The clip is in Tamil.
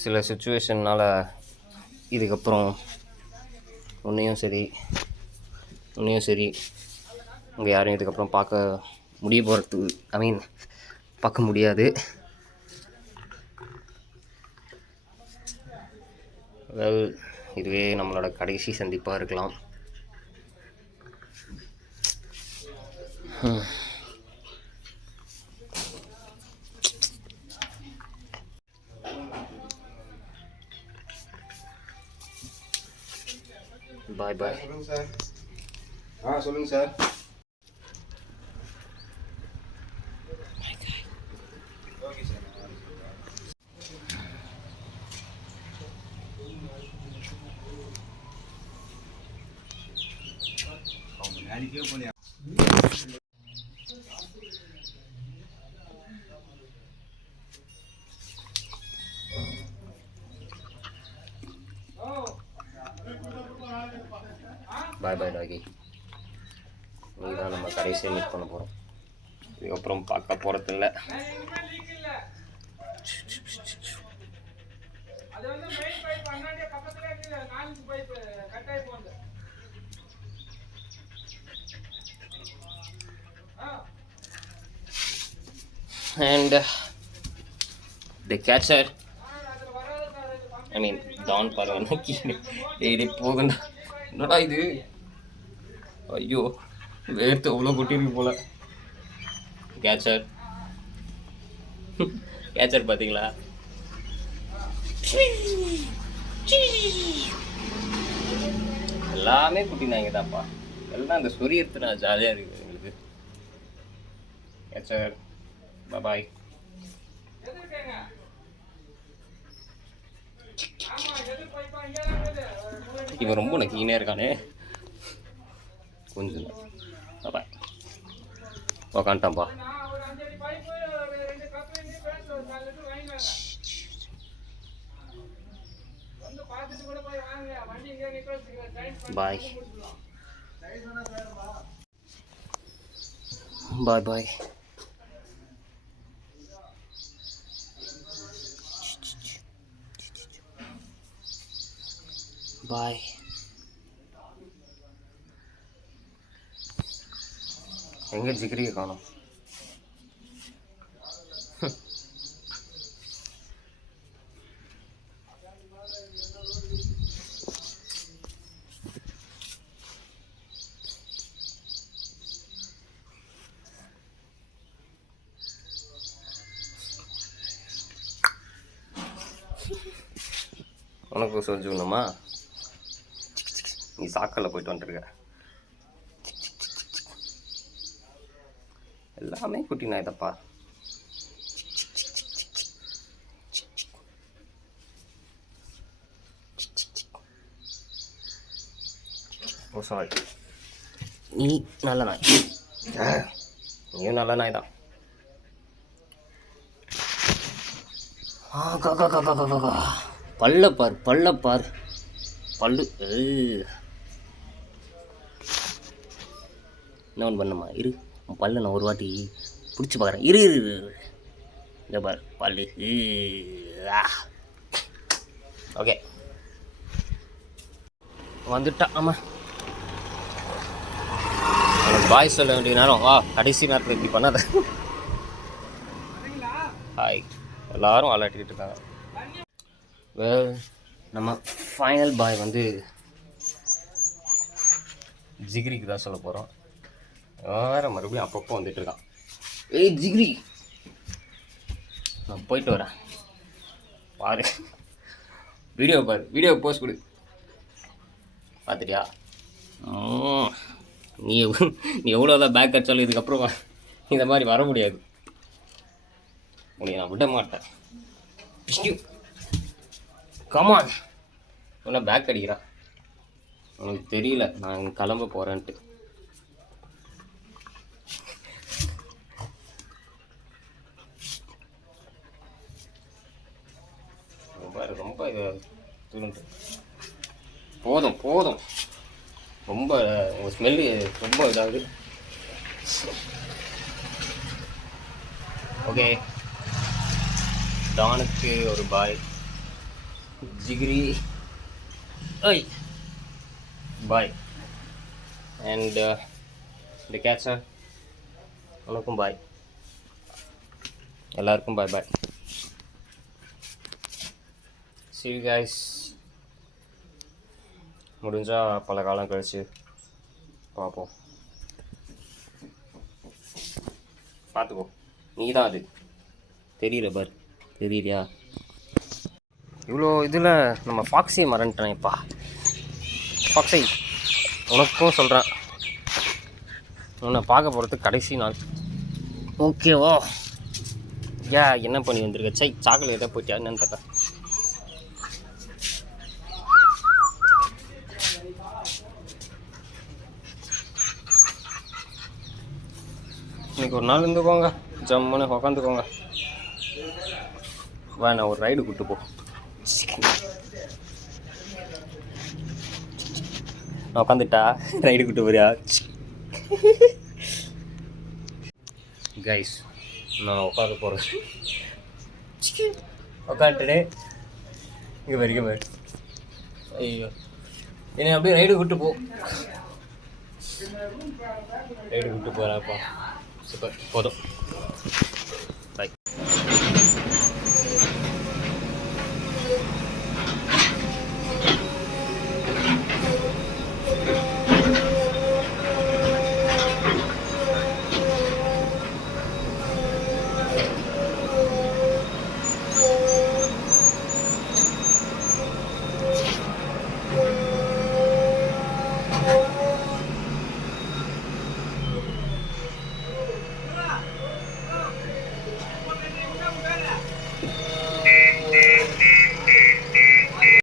சில சுச்சுவேஷன்னால் இதுக்கப்புறம் உன்னையும் சரி உங்கள் யாரையும் இதுக்கப்புறம் பார்க்க பார்க்க முடியாது. இதுவே நம்மளோட கடைசி சந்திப்பாக இருக்கலாம். பாய் பாய். சொல்லுங்கள் சார். சொல்லுங்கள் சார். Okay sir. வேலைக்கே போலியா? பாய் பாய் டாகி. நீ தான் நம்ம கடைசியாக மீட் பண்ண போகிறோம். இதுக்கப்புறம் பார்க்க போகிறதில்ல. And the catcher, டான் பாருங்க டெய்லி போகண்டா. என்னடா இது? ஐயோ, வேர்த்து அவ்வளோ கொட்டிருக்கு போல. கேச்சர் பார்த்தீங்களா? எல்லாமே குட்டினாங்க தான்ப்பா. எல்லாம் அந்த சொறி எடுத்து நான் ஜாலியாக இருக்குது எங்களுக்கு. கேச்சர் பாய். இவன் ரொம்ப எனக்கு ஈனே இருக்கானே. கொஞ்சம் பாய் உக்காண்டான்ப்பா. பாய் பாய் பாய். பாய். எங்கே ஜிகிரியை காணோம்? உனக்கு சொல்லிக்கணுமா? நீ சாக்கல்ல போயிட்டு வந்துருக்க. எல்லாமே குட்டி நாய் தப்பா. ஓ சாரி. நீ நல்ல நாய். நீயும் நல்ல நாய் தான். பல்லப்பார் பல்லு. என்ன ஒன்று பண்ணுமா? இரு, பல்லு நான் ஒரு வாட்டி பிடிச்சி பார்க்குறேன். இரு இந்த பார் பல்லு. ஓகே வந்துட்டா. ஆமாம், எனக்கு பாய் சொல்ல வேண்டிய நேரம். கடைசி நேரத்தில் இப்படி பண்ணாத. ஹாய். எல்லாரும் விளையாட்டிக்கிட்டு இருக்காங்க. நம்ம ஃபைனல் பாய் ஜிகிரிக்கு தான் சொல்ல போகிறோம். வேறு மறுபடியும் அப்பப்போ வந்துட்டுருக்கான். ஏய் ஜிகிரி, நான் போயிட்டு வரேன். பாரு, வீடியோ போஸ்ட் கொடு. பார்த்துட்டியா? நீ எவ்வளோதான் பேக் அடிச்சாலும் இதுக்கப்புறம் இந்த மாதிரி வர முடியாது. உன்னை நான் விட மாட்டேன். கமான், உன்னை பேக் அடிக்கிறான். உனக்கு தெரியல நான் கிளம்ப போகிறேன்ட்டு. ரொம்ப போதும். ரொம்ப ஸ்மெல்லு ரொம்ப இதாகுது. ஓகே டானுக்கு ஒரு பாய், ஜிகிரி ஐய் பாய், அண்ட் இந்த கேட்சர் உனக்கும் பாய், எல்லாருக்கும் பாய் பாய். See you guys. முடிஞ்சால் பல காலம் கழிச்சு பார்ப்போம். பார்த்துக்கோ, நீ தான் அது தெரியல பார், தெரியலையா? இவ்வளோ இதில் நம்ம ஃபாக்ஸியை மறந்துட்டேன்ப்பா. ஃபாக்ஸை உனக்கும் சொல்கிறேன், உன்னை பார்க்க போகிறது கடைசி நாள், ஓகேவா? என்ன பண்ணி வந்திருக்க? சை, சாக்லேட் எதாவது போயிட்டியா என்னன்னு தெரியல. இன்றைக்கி ஒரு நாள் இருந்துக்கோங்க, ஜம்முன்னு உக்காந்துக்கோங்க. நான் ஒரு ரைடு கூப்பிட்டு போ. நான் உட்காந்துட்டா ரைடு கூப்பிட்டு போறியா? கைஸ், நான் உட்காந்து போகிறேன். உட்காந்துட்டே இங்கே வரைக்கும் போய், ஐயோ என்னை அப்படியே ரைடு கூப்பிட்டு போ. ரைடு கூப்பிட்டு போகிறாப்பா. சூப்பர், போதும், பை.